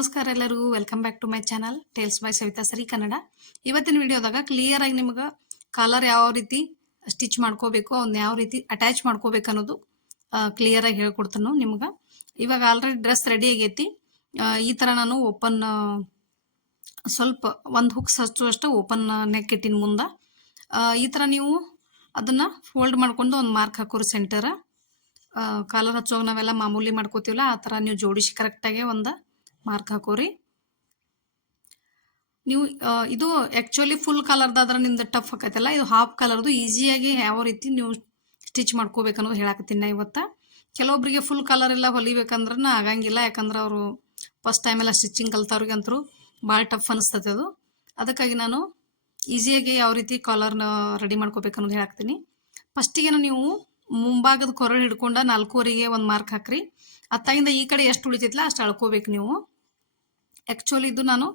ನಮಸ್ಕಾರ ಎಲ್ಲರಿಗೂ welcome back to my channel tales by Savita ಸರಿ ಕನ್ನಡ. ಇವತ್ತಿನ ವಿಡಿಯೋದಾಗ ಕ್ಲಿಯರ್ ಆಗಿ ನಿಮಗೆ ಕಾಲರ್ ಯಾವ ರೀತಿ ಸ್ಟಿಚ್ ಮಾಡ್ಕೋಬೇಕು, ಅವ್ನ ಯಾವ ರೀತಿ ಅಟ್ಯಾಚ್ ಮಾಡ್ಕೋಬೇಕು ಅನ್ನೋದು ಕ್ಲಿಯರ್ ಆಗಿ ಹೇಳ್ಕೊಡ್ತಾನು ನಿಮ್ಗೆ. ಇವಾಗ ಆಲ್ರೆಡಿ ಡ್ರೆಸ್ ರೆಡಿ ಆಗೈತಿ. ಈ ತರ ನಾನು ಓಪನ್ ಸ್ವಲ್ಪ ಒಂದು ಹುಕ್ಸ್ ಹಚ್ಚುವಷ್ಟು ಓಪನ್ ನೆಕ್ ಇಟ್ಟಿನ ಮುಂದೆ ಈ ತರ ನೀವು ಅದನ್ನ ಫೋಲ್ಡ್ ಮಾಡ್ಕೊಂಡು ಒಂದು ಮಾರ್ಕ್ ಹಾಕೋರು ಸೆಂಟರ್. ಕಾಲರ್ ಹಚ್ಚೋವಾಗ ನಾವೆಲ್ಲ ಮಾಮೂಲಿ ಮಾಡ್ಕೋತೀವಲ್ಲ ಆ ತರ ನೀವು ಜೋಡಿಸಿ ಕರೆಕ್ಟಾಗಿ ಒಂದು ಮಾರ್ಕ್ ಹಾಕೋರಿ. ನೀವು ಇದು ಆಕ್ಚುಲಿ ಫುಲ್ ಕಲರ್ದಾದ್ರೆ ನಿಮ್ದು ಟಫ್ ಆಕೈತಲ್ಲ, ಇದು ಹಾಫ್ ಕಲರ್ದು ಈಸಿಯಾಗಿ ಯಾವ ರೀತಿ ನೀವು ಸ್ಟಿಚ್ ಮಾಡ್ಕೋಬೇಕು ಅನ್ನೋದು ಹೇಳಕತ್ತೀನಿ ನಾ ಇವತ್ತ. ಕೆಲವೊಬ್ಬರಿಗೆ ಫುಲ್ ಕಲರ್ ಎಲ್ಲ ಹೊಲಿಬೇಕಂದ್ರೆ ಆಗಂಗಿಲ್ಲ, ಯಾಕಂದ್ರೆ ಅವರು ಫಸ್ಟ್ ಟೈಮ್ ಎಲ್ಲ ಸ್ಟಿಚಿಂಗ್ ಕಲ್ತವ್ರಿಗೆ ಅಂತರೂ ಭಾಳ ಟಫ್ ಅನಿಸ್ತದೆ ಅದು. ಅದಕ್ಕಾಗಿ ನಾನು ಈಸಿಯಾಗಿ ಯಾವ ರೀತಿ ಕಾಲರ್ನ ರೆಡಿ ಮಾಡ್ಕೋಬೇಕು ಅನ್ನೋದು ಹೇಳಾಕ್ತೀನಿ. ಫಸ್ಟಿಗೆ ನೀವು ಮುಂಭಾಗದ ಕೊರಳು ಹಿಡ್ಕೊಂಡ 4ವರೆಗೆ ಒಂದು ಮಾರ್ಕ್ ಹಾಕ್ರಿ. ಅತ್ತಾಗಿಂದ ಈ ಕಡೆ ಎಷ್ಟು ಉಳಿತೈತಲ್ಲ ಅಷ್ಟು ಅಳ್ಕೋಬೇಕು ನೀವು. ಆ್ಯಕ್ಚುಲಿ ಇದು ನಾನು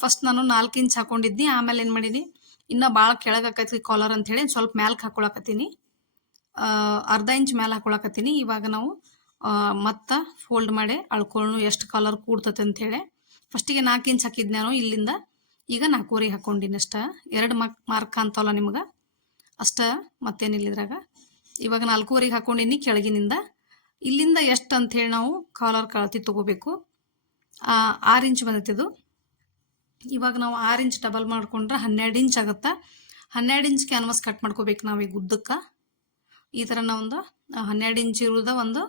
ಫಸ್ಟ್ ನಾನು 4 ಇಂಚ್ ಹಾಕೊಂಡಿದ್ನಿ, ಆಮೇಲೆ ಏನು ಮಾಡೀನಿ ಇನ್ನೂ ಭಾಳ ಕೆಳಗೆ ಆಕೈತಿ ಕಾಲರ್ ಅಂಥೇಳಿ ಸ್ವಲ್ಪ ಮ್ಯಾಲ್ಗೆ ಹಾಕೊಳಕತ್ತೀನಿ, ಅರ್ಧ ಇಂಚ್ ಮ್ಯಾಲೆ ಹಾಕೊಳಕತ್ತೀನಿ. ಇವಾಗ ನಾವು ಮತ್ತೆ ಫೋಲ್ಡ್ ಮಾಡಿ ಅಳ್ಕೊಳ್ಳು ಎಷ್ಟು ಕಾಲರ್ ಕೂಡ್ತತೆ ಅಂಥೇಳಿ. ಫಸ್ಟಿಗೆ 4 ಇಂಚ್ ಹಾಕಿದ್ದು ನಾನು ಇಲ್ಲಿಂದ, ಈಗ 4ವರೆಗೆ ಹಾಕೊಂಡಿನಿ ಅಷ್ಟ. 2 ಮಾರ್ಕ್ ಕಾಣ್ತಾವಲ್ಲ ನಿಮ್ಗೆ ಅಷ್ಟ, ಮತ್ತೇನಿಲ್ಲ ಇದ್ರಾಗ. ಇವಾಗ 4ವರೆಗೆ ಹಾಕೊಂಡಿನಿ ಕೆಳಗಿನಿಂದ. ಇಲ್ಲಿಂದ ಎಷ್ಟು ಅಂಥೇಳಿ ನಾವು ಕಾಲರ್ ಕಳತಿ ತಗೋಬೇಕು. 6 ಇಂಚ್ ಬಂದೈತಿದು. ಇವಾಗ ನಾವು 6 ಇಂಚ್ ಡಬಲ್ ಮಾಡ್ಕೊಂಡ್ರೆ 12 ಇಂಚ್ ಆಗುತ್ತಾ. 12 ಇಂಚ್ ಕ್ಯಾನ್ವಾಸ್ ಕಟ್ ಮಾಡ್ಕೋಬೇಕು ನಾವು ಈಗ ಉದ್ದಕ್ಕೆ. ಈ ಥರ ನಾವೊಂದು 12 ಇಂಚ್ ಇರೋದ ಒಂದು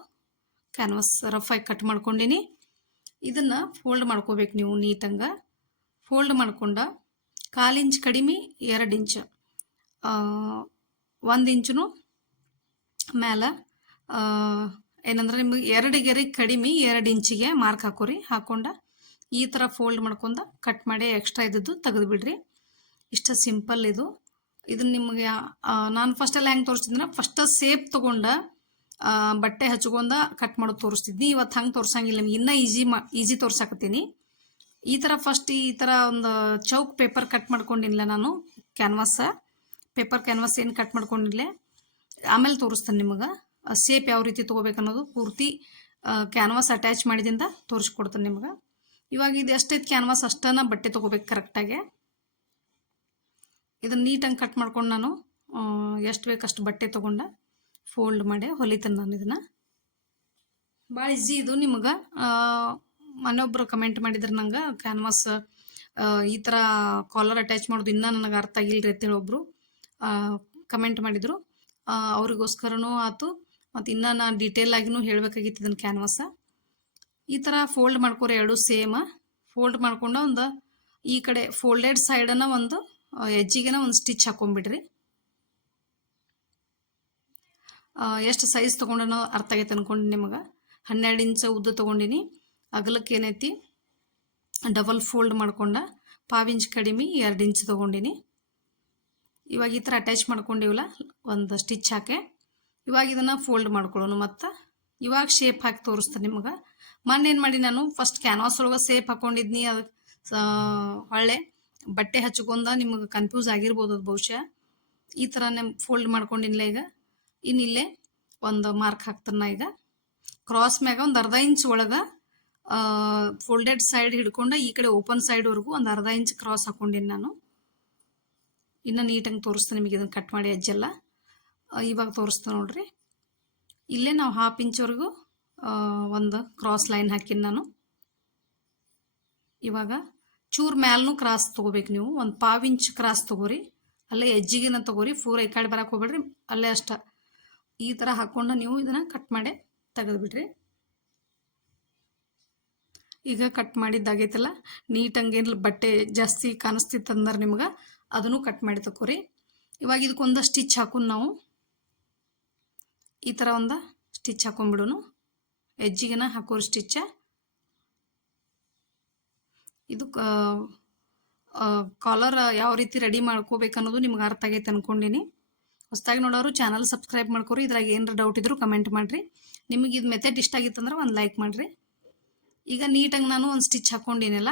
ಕ್ಯಾನ್ವಾಸ್ ರಫ್ ಆಗಿ ಕಟ್ ಮಾಡ್ಕೊಂಡಿನಿ. ಇದನ್ನು ಫೋಲ್ಡ್ ಮಾಡ್ಕೋಬೇಕು ನೀವು ನೀಟಂಗೆ. ಫೋಲ್ಡ್ ಮಾಡ್ಕೊಂಡ 1/4 ಇಂಚ್ ಕಡಿಮೆ 2 ಇಂಚ್ 1 ಇಂಚು ಮೇಲೆ ಏನಂದ್ರೆ ನಿಮಗೆ 2 ಗೆರೆ ಕಡಿಮೆ 2 ಇಂಚಿಗೆ ಮಾರ್ಕ್ ಹಾಕೋರಿ. ಹಾಕೊಂಡ ಈ ಥರ ಫೋಲ್ಡ್ ಮಾಡ್ಕೊಂಡು ಕಟ್ ಮಾಡಿ ಎಕ್ಸ್ಟ್ರಾ ಇದ್ದದ್ದು ತೆಗೆದು ಬಿಡ್ರಿ. ಇಷ್ಟ ಸಿಂಪಲ್ ಇದು. ಇದನ್ನ ನಿಮಗೆ ನಾನು ಫಸ್ಟೆಲ್ಲ ಹೆಂಗೆ ತೋರಿಸ್ತಿದ್ರೆ ಫಸ್ಟ್ ಸೇಪ್ ತೊಗೊಂಡ ಬಟ್ಟೆ ಹಚ್ಕೊಂಡ ಕಟ್ ಮಾಡೋದು ತೋರಿಸ್ತಿದ್ನಿ. ಇವತ್ತು ಹಂಗೆ ತೋರ್ಸಂಗಿಲ್ಲ, ನಿಮ್ಗೆ ಇನ್ನೂ ಈಸಿ ತೋರ್ಸಾಕತ್ತೀನಿ. ಈ ಥರ ಫಸ್ಟ್ ಈ ಥರ ಒಂದು ಚೌಕ್ ಪೇಪರ್ ಕಟ್ ಮಾಡ್ಕೊಂಡಿಲ್ಲ ನಾನು, ಪೇಪರ್ ಕ್ಯಾನ್ವಾಸ್ ಏನು ಕಟ್ ಮಾಡ್ಕೊಂಡಿಲ್ಲ. ಆಮೇಲೆ ತೋರಿಸ್ತೇನೆ ನಿಮಗೆ ಸೇಪ್ ಯಾವ ರೀತಿ ತೊಗೋಬೇಕು ಅನ್ನೋದು ಪೂರ್ತಿ ಕ್ಯಾನ್ವಾಸ್ ಅಟ್ಯಾಚ್ ಮಾಡಿದಿಂದ ತೋರಿಸ್ಕೊಡ್ತೇನೆ ನಿಮ್ಗೆ. ಇವಾಗ ಇದು ಎಷ್ಟೈತೆ ಕ್ಯಾನ್ವಾಸ್ ಅಷ್ಟನ್ನ ಬಟ್ಟೆ ತೊಗೋಬೇಕು ಕರೆಕ್ಟಾಗಿ. ಇದನ್ನು ನೀಟಾಗಿ ಕಟ್ ಮಾಡ್ಕೊಂಡು ನಾನು ಎಷ್ಟು ಬೇಕಷ್ಟು ಬಟ್ಟೆ ತೊಗೊಂಡ ಫೋಲ್ಡ್ ಮಾಡಿ ಹೊಲಿತೇನೆ ನಾನು ಇದನ್ನು. ಭಾಳ ಈಸಿ ಇದು. ನಿಮಗೆ ಮನೆಯೊಬ್ಬರು ಕಮೆಂಟ್ ಮಾಡಿದ್ರೆ ನಂಗೆ ಕ್ಯಾನ್ವಾಸ್ ಈ ಥರ ಕಾಲರ್ ಅಟ್ಯಾಚ್ ಮಾಡೋದು ಇನ್ನೂ ನನಗೆ ಅರ್ಥ ಆಗಿಲ್ಲರಿ ಅಂತೇಳಿ ಒಬ್ಬರು ಕಮೆಂಟ್ ಮಾಡಿದರು. ಅವ್ರಿಗೋಸ್ಕರನೂ ಆಯ್ತು, ಮತ್ತು ಇನ್ನೂ ನಾನು ಡೀಟೇಲ್ ಆಗಿನೂ ಹೇಳಬೇಕಾಗಿತ್ತು ಇದನ್ನು ಕ್ಯಾನ್ವಾಸ. ಈ ಥರ ಫೋಲ್ಡ್ ಮಾಡ್ಕೊರಿ, ಎರಡು ಸೇಮ್ ಫೋಲ್ಡ್ ಮಾಡ್ಕೊಂಡು ಒಂದು ಈ ಕಡೆ ಫೋಲ್ಡೆಡ್ ಸೈಡನ್ನು ಒಂದು ಎಜ್ಜಿಗೆನ ಒಂದು ಸ್ಟಿಚ್ ಹಾಕೊಂಡ್ಬಿಡ್ರಿ. ಎಷ್ಟು ಸೈಜ್ ತೊಗೊಂಡನೋ ಅರ್ಥ ಆಗೈತೆ ಅನ್ಕೊಂಡು ನಿಮಗೆ. 12 ಇಂಚ್ ಉದ್ದ ತೊಗೊಂಡಿನಿ. ಅಗಲಕ್ಕೆ ಏನೈತಿ ಡಬಲ್ ಫೋಲ್ಡ್ ಮಾಡ್ಕೊಂಡ 1/2 ಇಂಚ್ ಕಡಿಮೆ 2 ಇಂಚ್ ತೊಗೊಂಡಿನಿ. ಇವಾಗ ಈ ಥರ ಅಟ್ಯಾಚ್ ಮಾಡ್ಕೊಂಡಿವಲ್ಲ ಒಂದು ಸ್ಟಿಚ್ ಹಾಕಿ ಇವಾಗ ಇದನ್ನು ಫೋಲ್ಡ್ ಮಾಡ್ಕೊಳ್ಳೋಣ. ಮತ್ತು ಇವಾಗ ಶೇಪ್ ಹಾಕಿ ತೋರಿಸ್ತೇನೆ ನಿಮಗೆ. ಮೊನ್ನೆ ಏನು ಮಾಡಿ ನಾನು ಫಸ್ಟ್ ಕ್ಯಾನ್ವಾಸ್ ಒಳಗೆ ಸೇಪ್ ಹಾಕೊಂಡಿದ್ನಿ, ಅದಕ್ಕೆ ಹೊಳ್ಳೆ ಬಟ್ಟೆ ಹಚ್ಕೊಂಡ ನಿಮಗೆ ಕನ್ಫ್ಯೂಸ್ ಆಗಿರ್ಬೋದು ಅದು ಬಹುಶಃ. ಈ ಥರನೇ ಫೋಲ್ಡ್ ಮಾಡ್ಕೊಂಡಿಲ್ಲ. ಈಗ ಇನ್ನಿಲ್ಲೇ ಒಂದು ಮಾರ್ಕ್ ಹಾಕ್ತಾನೆ. ಈಗ ಕ್ರಾಸ್ ಮ್ಯಾಗ ಒಂದು ಅರ್ಧ ಇಂಚ್ ಒಳಗೆ ಫೋಲ್ಡೆಡ್ ಸೈಡ್ ಹಿಡ್ಕೊಂಡು ಈ ಕಡೆ ಓಪನ್ ಸೈಡ್ವರೆಗೂ ಒಂದು ಅರ್ಧ ಇಂಚ್ ಕ್ರಾಸ್ ಹಾಕೊಂಡಿನಿ ನಾನು. ಇನ್ನು ನೀಟಾಗಿ ತೋರಿಸ್ತೇನೆ ನಿಮಗೆ ಇದನ್ನು ಕಟ್ ಮಾಡಿ ಅಜ್ಜೆಲ್ಲ. ಇವಾಗ ತೋರಿಸ್ತೇನೆ ನೋಡ್ರಿ. ಇಲ್ಲೇ ನಾವು 1/2 ಇಂಚ್ವರೆಗೂ ಒಂದು ಕ್ರಾಸ್ ಲೈನ್ ಹಾಕಿನಿ ನಾನು. ಇವಾಗ ಚೂರು ಮ್ಯಾಲೂ ಕ್ರಾಸ್ ತೊಗೋಬೇಕು ನೀವು, ಒಂದು 1/2 ಇಂಚ್ ಕ್ರಾಸ್ ತೊಗೋರಿ. ಅಲ್ಲೇ ಎಜ್ಜಿಗೆನ ತೊಗೋರಿ, ಪೂರ ಈ ಕಡೆ ಬರಕ್ಕೆ ಹೋಗ್ಬೇಡ್ರಿ, ಅಲ್ಲೇ ಅಷ್ಟ. ಈ ಥರ ಹಾಕ್ಕೊಂಡು ನೀವು ಇದನ್ನು ಕಟ್ ಮಾಡಿ ತೆಗೆದುಬಿಡ್ರಿ. ಈಗ ಕಟ್ ಮಾಡಿದ್ದಾಗೈತಲ್ಲ, ನೀಟಂಗೇನಿಲ್ಲ ಬಟ್ಟೆ ಜಾಸ್ತಿ ಕಾಣಿಸ್ತಿತ್ತಂದ್ರೆ ನಿಮ್ಗೆ ಅದನ್ನು ಕಟ್ ಮಾಡಿ ತಗೋರಿ. ಇವಾಗ ಇದಕ್ಕೊಂದು ಸ್ಟಿಚ್ ಹಾಕೊಂಡು ನಾವು ಈ ಥರ ಒಂದು ಸ್ಟಿಚ್ ಹಾಕೊಂಡ್ಬಿಡೋನು. ಎಜ್ಜಿಗೆನ ಹಾಕೋರಿ ಸ್ಟಿಚ್ಚ. ಇದು ಕಾಲರ್ ಯಾವ ರೀತಿ ರೆಡಿ ಮಾಡ್ಕೋಬೇಕು ಅನ್ನೋದು ನಿಮ್ಗೆ ಅರ್ಥ ಆಗೈತೆ ಅನ್ಕೊಂಡಿನಿ. ಹೊಸದಾಗಿ ನೋಡೋರು ಚಾನಲ್ ಸಬ್ಸ್ಕ್ರೈಬ್ ಮಾಡ್ಕೊರಿ. ಇದ್ರಾಗ ಏನಾರ ಡೌಟ್ ಇದ್ರೂ ಕಮೆಂಟ್ ಮಾಡಿರಿ. ನಿಮಗೆ ಇದು ಮೆಥಡ್ ಇಷ್ಟ ಆಗಿತ್ತಂದ್ರೆ ಒಂದು ಲೈಕ್ ಮಾಡಿರಿ. ಈಗ ನೀಟಾಗಿ ನಾನು ಒಂದು ಸ್ಟಿಚ್ ಹಾಕ್ಕೊಂಡಿನಲ್ಲ,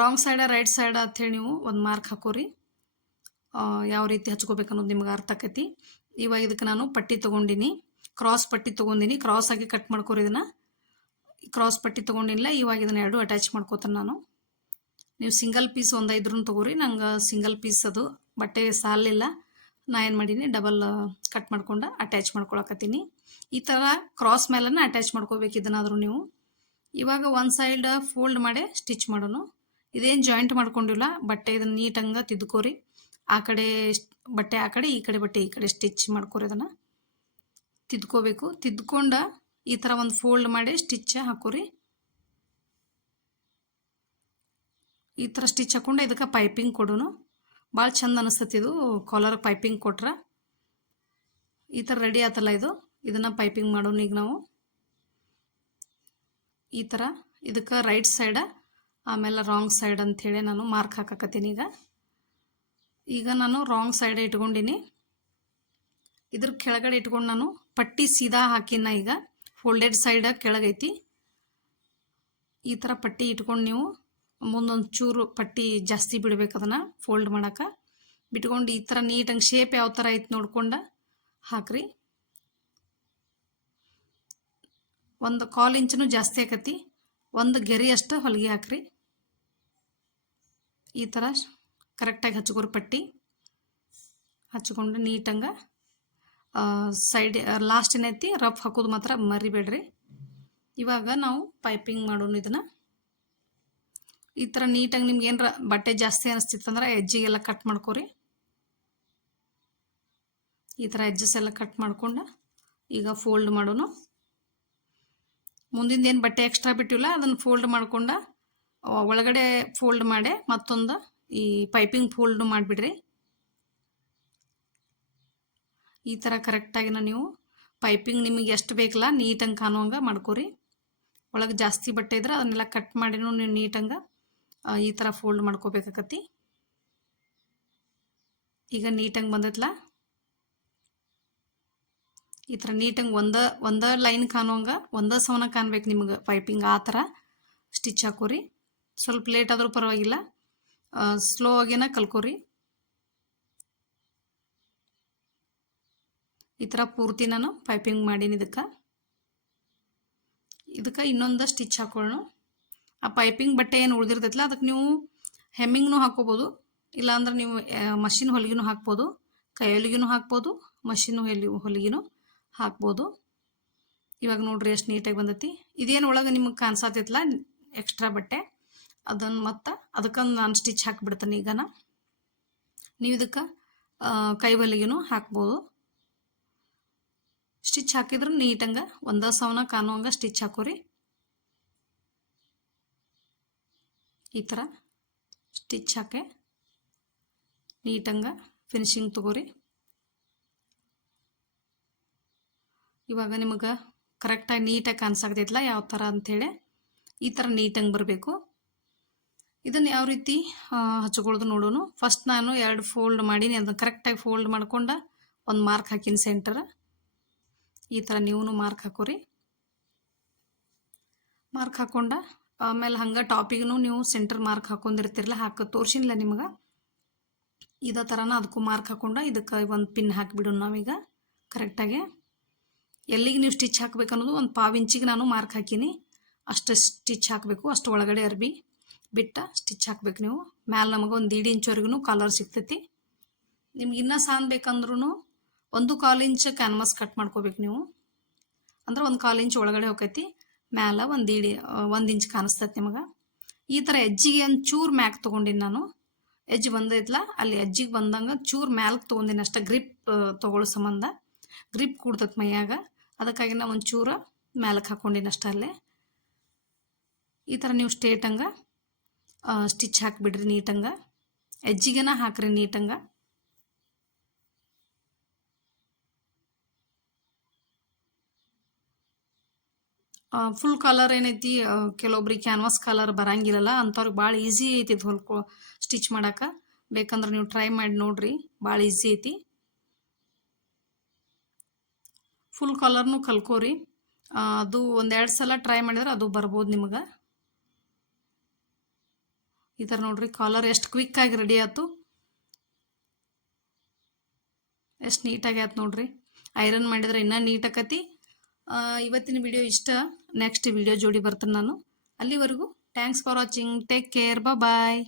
ರಾಂಗ್ ಸೈಡ ರೈಟ್ ಸೈಡ ಅಂಥೇಳಿ ನೀವು ಒಂದು ಮಾರ್ಕ್ ಹಾಕೋರಿ. ಯಾವ ರೀತಿ ಹಚ್ಕೋಬೇಕು ಅನ್ನೋದು ನಿಮ್ಗೆ ಅರ್ಥ ಆಕೈತಿ. ಇವಾಗ ಇದಕ್ಕೆ ನಾನು ಪಟ್ಟಿ ತೊಗೊಂಡಿನಿ, ಕ್ರಾಸ್ ಪಟ್ಟಿ ತೊಗೊಂಡಿನಿ. ಕ್ರಾಸ್ ಆಗಿ ಕಟ್ ಮಾಡ್ಕೊರಿ ಇದನ್ನು. ಕ್ರಾಸ್ ಪಟ್ಟಿ ತೊಗೊಂಡಿಲ್ಲ. ಇವಾಗ ಇದನ್ನ ಎರಡು ಅಟ್ಯಾಚ್ ಮಾಡ್ಕೋತಾನೆ ನಾನು. ನೀವು ಸಿಂಗಲ್ ಪೀಸ್ ಒಂದು 5 ತೊಗೋರಿ. ನಂಗೆ ಸಿಂಗಲ್ ಪೀಸ್ ಅದು ಬಟ್ಟೆ ಸಾಲಿಲ್ಲ. ನಾ ಏನು ಮಾಡೀನಿ, ಡಬಲ್ ಕಟ್ ಮಾಡ್ಕೊಂಡು ಅಟ್ಯಾಚ್ ಮಾಡ್ಕೊಳಕತ್ತೀನಿ. ಈ ಥರ ಕ್ರಾಸ್ ಮೇಲನ್ನ ಅಟ್ಯಾಚ್ ಮಾಡ್ಕೋಬೇಕು ಇದನ್ನಾದರೂ ನೀವು. ಇವಾಗ ಒಂದು ಸೈಡ್ ಫೋಲ್ಡ್ ಮಾಡಿ ಸ್ಟಿಚ್ ಮಾಡೋಣ. ಇದೇನು ಜಾಯಿಂಟ್ ಮಾಡ್ಕೊಂಡಿಲ್ಲ, ಬಟ್ಟೆ ಇದನ್ನು ನೀಟಂಗೆ ತಿದ್ಕೋರಿ. ಆ ಕಡೆ ಬಟ್ಟೆ ಆ ಕಡೆ, ಈ ಕಡೆ ಬಟ್ಟೆ ಈ ಕಡೆ ಸ್ಟಿಚ್ ಮಾಡ್ಕೋರಿ. ಅದನ್ನು ತಿದ್ಕೋಬೇಕು. ತಿದ್ಕೊಂಡು ಈ ಥರ ಒಂದು ಫೋಲ್ಡ್ ಮಾಡಿ ಸ್ಟಿಚ್ ಹಾಕೋರಿ. ಈ ಥರ ಸ್ಟಿಚ್ ಹಾಕೊಂಡು ಇದಕ್ಕೆ ಪೈಪಿಂಗ್ ಕೊಡೋಣ. ಭಾಳ ಚಂದ ಅನಿಸ್ತತಿ ಇದು ಕಾಲರ್ ಪೈಪಿಂಗ್ ಕೊಟ್ರೆ. ಈ ಥರ ರೆಡಿ ಆತಲ್ಲ ಇದು, ಇದನ್ನು ಪೈಪಿಂಗ್ ಮಾಡೋಣ. ಈಗ ನಾವು ಈ ಥರ ಇದಕ್ಕೆ ರೈಟ್ ಸೈಡ ಆಮೇಲೆ ರಾಂಗ್ ಸೈಡ್ ಅಂಥೇಳಿ ನಾನು ಮಾರ್ಕ್ ಹಾಕಕತ್ತೀನಿ. ಈಗ ನಾನು ರಾಂಗ್ ಸೈಡ್ ಇಟ್ಕೊಂಡಿನಿ. ಇದ್ರ ಕೆಳಗಡೆ ಇಟ್ಕೊಂಡು ನಾನು ಪಟ್ಟಿ ಸೀದಾ ಹಾಕಿನ. ಈಗ ಫೋಲ್ಡೆಡ್ ಸೈಡ್ ಕೆಳಗೈತಿ. ಈ ಥರ ಪಟ್ಟಿ ಇಟ್ಕೊಂಡು ನೀವು ಮುಂದೊಂದು ಚೂರು ಪಟ್ಟಿ ಜಾಸ್ತಿ ಬಿಡ್ಬೇಕು, ಅದನ್ನು ಫೋಲ್ಡ್ ಮಾಡೋಕೆ ಬಿಟ್ಕೊಂಡು ಈ ಥರ ನೀಟಂಗೆ ಶೇಪ್ ಯಾವ ಥರ ಐತೆ ನೋಡ್ಕೊಂಡು ಹಾಕ್ರಿ. 1/4 ಇಂಚೂ ಜಾಸ್ತಿ ಆಕತಿ. 1 ಗೆರೆ ಅಷ್ಟು ಹೊಲಿಗೆ ಹಾಕ್ರಿ. ಈ ಥರ ಕರೆಕ್ಟಾಗಿ ಹಚ್ಕೋರಿ. ಪಟ್ಟಿ ಹಚ್ಕೊಂಡು ನೀಟಂಗೆ ಸೈಡ್ ಲಾಸ್ಟ್ ಏನೈತಿ ರಫ್ ಹಾಕೋದು ಮಾತ್ರ ಮರಿಬೇಡ್ರಿ. ಇವಾಗ ನಾವು ಪೈಪಿಂಗ್ ಮಾಡೋಣ. ಇದನ್ನು ಈ ಥರ ನೀಟಾಗಿ ನಿಮ್ಗೆ ಏನರ ಬಟ್ಟೆ ಜಾಸ್ತಿ ಅನಿಸ್ತಿತ್ತಂದ್ರೆ ಎಜ್ಜಿಗೆಲ್ಲ ಕಟ್ ಮಾಡ್ಕೋರಿ. ಈ ಥರ ಎಜ್ಜಸ್ ಎಲ್ಲ ಕಟ್ ಮಾಡ್ಕೊಂಡು ಈಗ ಫೋಲ್ಡ್ ಮಾಡೋಣ. ಮುಂದಿಂದ ಏನು ಬಟ್ಟೆ ಎಕ್ಸ್ಟ್ರಾ ಬಿಟ್ಟಿಲ್ಲ ಅದನ್ನು ಫೋಲ್ಡ್ ಮಾಡ್ಕೊಂಡು ಒಳಗಡೆ ಫೋಲ್ಡ್ ಮಾಡಿ ಮತ್ತೊಂದು ಈ ಪೈಪಿಂಗ್ ಫೋಲ್ಡ್ ಮಾಡಿಬಿಡ್ರಿ. ಈ ಥರ ಕರೆಕ್ಟಾಗಿನ ನೀವು ಪೈಪಿಂಗ್ ನಿಮಗೆ ಎಷ್ಟು ಬೇಕಲ್ಲ ನೀಟಂಗೆ ಕಾಣುವಂಗೆ ಮಾಡ್ಕೋರಿ. ಒಳಗೆ ಜಾಸ್ತಿ ಬಟ್ಟೆ ಇದ್ರೆ ಅದನ್ನೆಲ್ಲ ಕಟ್ ಮಾಡಿನೂ ನೀವು ನೀಟಂಗೆ ಈ ಥರ ಫೋಲ್ಡ್ ಮಾಡ್ಕೋಬೇಕಾಕತಿ. ಈಗ ನೀಟಂಗೆ ಬಂದೈತಲ್ಲ, ಈ ಥರ ನೀಟಂಗೆ ಒಂದ ಲೈನ್ ಕಾಣುವಂಗೆ ಒಂದೇ ಸವನ ಕಾಣ್ಬೇಕು ನಿಮ್ಗೆ ಪೈಪಿಂಗ್. ಆ ಥರ ಸ್ಟಿಚ್ ಹಾಕೋರಿ. ಸ್ವಲ್ಪ ಲೇಟ್ ಆದರೂ ಪರವಾಗಿಲ್ಲ, ಸ್ಲೋ ಆಗಿನ ಕಲ್ಕೋರಿ. ಈ ಥರ ಪೂರ್ತಿ ನಾನು ಪೈಪಿಂಗ್ ಮಾಡೀನಿ. ಇದಕ್ಕೆ ಇನ್ನೊಂದು ಸ್ಟಿಚ್ ಹಾಕೊಳ್ಳೋಣ. ಆ ಪೈಪಿಂಗ್ ಬಟ್ಟೆ ಏನು ಉಳಿದಿರ್ತೈತಲ್ಲ ಅದಕ್ಕೆ ನೀವು ಹೆಮ್ಮಿಂಗ್ನೂ ಹಾಕೋಬೋದು, ಇಲ್ಲಾಂದ್ರೆ ನೀವು ಮಷಿನ್ ಹೊಲಿಗೆನೂ ಹಾಕ್ಬೋದು, ಕೈ ಹೊಲಿಗೆನೂ ಹಾಕ್ಬೋದು, ಮಷಿನ್ ಹೊಲಿಗೆನೂ ಹಾಕ್ಬೋದು. ಇವಾಗ ನೋಡ್ರಿ ಎಷ್ಟು ನೀಟಾಗಿ ಬಂದೈತಿ. ಇದೇನು ಒಳಗೆ ನಿಮಗೆ ಕಾಣಿಸತ್ತೈತಲ್ಲ ಎಕ್ಸ್ಟ್ರಾ ಬಟ್ಟೆ, ಅದನ್ನು ಮತ್ತು ಅದಕ್ಕೊಂದು ನಾನು ಸ್ಟಿಚ್ ಹಾಕಿಬಿಡ್ತೇನೆ. ಈಗ ನೀವು ಇದಕ್ಕೆ ಕೈ ಹೊಲಿಗೆನೂ ಹಾಕ್ಬೋದು. ಸ್ಟಿಚ್ ಹಾಕಿದ್ರೆ ನೀಟಂಗೆ ಒಂದೇ ಸವನ ಕಾಣುವಂಗೆ ಸ್ಟಿಚ್ ಹಾಕೋರಿ. ಈ ಥರ ಸ್ಟಿಚ್ ಹಾಕಿ ನೀಟಂಗೆ ಫಿನಿಶಿಂಗ್ ತಗೋರಿ. ಇವಾಗ ನಿಮಗೆ ಕರೆಕ್ಟಾಗಿ ನೀಟಾಗಿ ಕಾಣಿಸಾಗ್ತೈತಲ್ಲ ಯಾವ ಥರ ಅಂಥೇಳಿ. ಈ ಥರ ನೀಟಂಗೆ ಬರಬೇಕು. ಇದನ್ನು ಯಾವ ರೀತಿ ಹಚ್ಕೊಳ್ಳೋದು ನೋಡೋಣ. ಫಸ್ಟ್ ನಾನು 2 ಫೋಲ್ಡ್ ಮಾಡೀನಿ. ಅದನ್ನು ಕರೆಕ್ಟಾಗಿ ಫೋಲ್ಡ್ ಮಾಡ್ಕೊಂಡು ಒಂದು ಮಾರ್ಕ್ ಹಾಕಿನಿ ಸೆಂಟರ್. ಈ ಥರ ನೀವು ಮಾರ್ಕ್ ಹಾಕೋರಿ. ಮಾರ್ಕ್ ಹಾಕ್ಕೊಂಡು ಆಮೇಲೆ ಹಂಗೆ ಟಾಪಿಗೂ ನೀವು ಸೆಂಟರ್ ಮಾರ್ಕ್ ಹಾಕೊಂಡಿರ್ತಿರಲ್ಲ, ತೋರಿಸಿಲ್ಲ ನಿಮ್ಗೆ. ಇದೇ ಥರನ ಅದಕ್ಕೂ ಮಾರ್ಕ್ ಹಾಕ್ಕೊಂಡು ಇದಕ್ಕೆ ಒಂದು ಪಿನ್ ಹಾಕಿಬಿಡೋಣ ನಾವೀಗ ಕರೆಕ್ಟಾಗಿ. ಎಲ್ಲಿಗೆ ನೀವು ಸ್ಟಿಚ್ ಹಾಕಬೇಕು ಅನ್ನೋದು 1 ಪಾವು ಇಂಚಿಗೆ ನಾನು ಮಾರ್ಕ್ ಹಾಕೀನಿ. ಅಷ್ಟು ಸ್ಟಿಚ್ ಹಾಕಬೇಕು. ಅಷ್ಟು ಒಳಗಡೆ ಅರ್ಬಿ ಬಿಟ್ಟ ಸ್ಟಿಚ್ ಹಾಕ್ಬೇಕು ನೀವು. ಮ್ಯಾಲೆ ನಮಗೆ 1.5 ಇಂಚ್ವರೆಗೂ ಕಾಲರ್ ಸಿಗ್ತೈತಿ. ನಿಮ್ಗೆ ಇನ್ನೂ ಸಾನ್ ಬೇಕಂದ್ರೂ 1/4 ಇಂಚ್ ಕ್ಯಾನ್ವಾಸ್ ಕಟ್ ಮಾಡ್ಕೋಬೇಕು ನೀವು. ಅಂದ್ರೆ 1/4 ಇಂಚ್ ಒಳಗಡೆ ಹೋಗೈತಿ, ಮ್ಯಾಲೆ 1 ಇಂಚ್ ಕಾಣಿಸ್ತೈತಿ ನಿಮಗೆ. ಈ ಥರ ಎಜ್ಜಿಗೆ ಒಂದು ಚೂರು ಮ್ಯಾಕ್ ತೊಗೊಂಡಿನಿ ನಾನು. ಎಜ್ ಬಂದೈತಲ್ಲ ಅಲ್ಲಿ ಎಜ್ಜಿಗೆ ಬಂದಂಗೆ ಚೂರು ಮ್ಯಾಲ್ಗೆ ತೊಗೊಂಡಿನಿ ಅಷ್ಟೇ. ಗ್ರಿಪ್ ತೊಗೊಳ್ಳೋ ಸಂಬಂಧ ಗ್ರಿಪ್ ಕೂಡ್ತೈತೆ ಮೈಯಾಗ, ಅದಕ್ಕಾಗಿ ನಾ ಒಂದು ಚೂರು ಮ್ಯಾಲಕ್ಕೆ ಹಾಕ್ಕೊಂಡಿನಿ ಅಷ್ಟೇ ಅಲ್ಲೇ. ಈ ಥರ ನೀವು ಸ್ಟ್ರೇಟಂಗೆ ಸ್ಟಿಚ್ ಹಾಕಿಬಿಡ್ರಿ ನೀಟಂಗೆ. ಎಜ್ಜಿಗೆನ ಹಾಕ್ರಿ ನೀಟಂಗೆ. ಫುಲ್ ಕಾಲರ್ ಏನೈತಿ, ಕೆಲವೊಬ್ರಿಗೆ ಕ್ಯಾನ್ವಾಸ್ ಕಾಲರ್ ಬರಂಗಿಲ್ಲಲ್ಲ, ಅಂಥವ್ರಿಗೆ ಭಾಳ ಈಸಿ ಐತಿ ಇದು ಸ್ಟಿಚ್ ಮಾಡೋಕೆ. ಬೇಕಂದ್ರೆ ನೀವು ಟ್ರೈ ಮಾಡಿ ನೋಡ್ರಿ, ಭಾಳ ಈಸಿ ಐತಿ. ಫುಲ್ ಕಾಲರ್ನು ಕಲ್ಕೋರಿ. ಅದು 1-2 ಸಲ ಟ್ರೈ ಮಾಡಿದ್ರೆ ಅದು ಬರ್ಬೋದು ನಿಮಗೆ. ಈ ಥರ ನೋಡ್ರಿ ಕಾಲರ್ ಎಷ್ಟು ಕ್ವಿಕ್ಕಾಗಿ ರೆಡಿ ಆಯ್ತು, ಎಷ್ಟು ನೀಟಾಗಿ ಆಯ್ತು ನೋಡ್ರಿ. ಐರನ್ ಮಾಡಿದ್ರೆ ಇನ್ನೂ ನೀಟ್ ಆಕತಿ. ಇವತ್ತಿನ ವಿಡಿಯೋ ಇಷ್ಟ. ನೆಕ್ಸ್ಟ್ ವಿಡಿಯೋ ಜೋಡಿ ಬರ್ತೀನಿ ನಾನು. ಅಲ್ಲಿವರೆಗೂ thanks for watching. Take care. Bye.